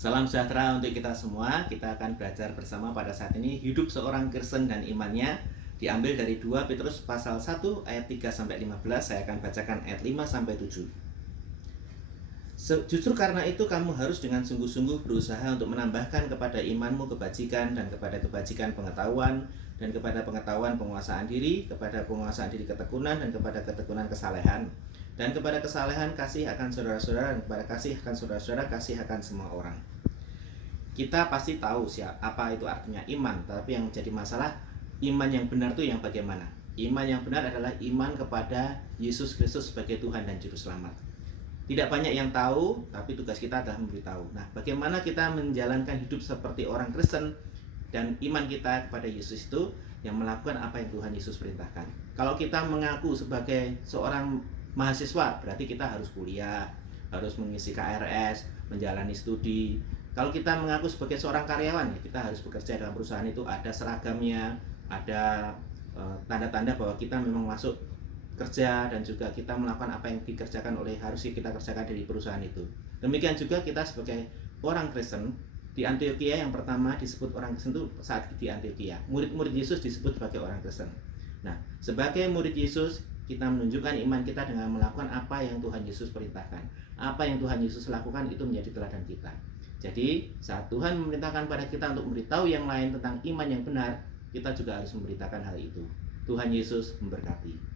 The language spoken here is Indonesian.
Salam sejahtera untuk kita semua. Kita akan belajar bersama pada saat ini hidup seorang Kristen dan imannya. Diambil dari 2 Petrus pasal 1 ayat 3 sampai 15. Saya akan bacakan ayat 5 sampai 7. Justru karena itu kamu harus dengan sungguh-sungguh berusaha untuk menambahkan kepada imanmu kebajikan, dan kepada kebajikan pengetahuan, dan kepada pengetahuan penguasaan diri, kepada penguasaan diri ketekunan, dan kepada ketekunan kesalehan, dan kepada kesalehan kasih akan saudara-saudara, dan kepada kasih akan saudara-saudara kasih akan semua orang. Kita pasti tahu apa itu artinya iman, tapi yang jadi masalah, iman yang benar itu yang bagaimana? Iman yang benar adalah iman kepada Yesus Kristus sebagai Tuhan dan Juru Selamat. Tidak banyak yang tahu, tapi tugas kita adalah memberitahu. Nah, bagaimana kita menjalankan hidup seperti orang Kristen dan iman kita kepada Yesus itu yang melakukan apa yang Tuhan Yesus perintahkan. Kalau kita mengaku sebagai seorang mahasiswa, berarti kita harus kuliah, harus mengisi KRS, menjalani studi. Kalau kita mengaku sebagai seorang karyawan, kita harus bekerja dalam perusahaan itu, ada seragamnya, ada tanda-tanda bahwa kita memang masuk kerja, dan juga kita melakukan apa yang harus kita kerjakan dari perusahaan itu. Demikian juga kita sebagai orang Kristen di Antioquia, yang pertama disebut orang Kristen itu saat di Antioquia. Murid-murid Yesus disebut sebagai orang Kristen. Nah, sebagai murid Yesus, kita menunjukkan iman kita dengan melakukan apa yang Tuhan Yesus perintahkan. Apa yang Tuhan Yesus lakukan itu menjadi teladan kita. Jadi, saat Tuhan memerintahkan pada kita untuk memberitahu yang lain tentang iman yang benar, kita juga harus memberitakan hal itu. Tuhan Yesus memberkati.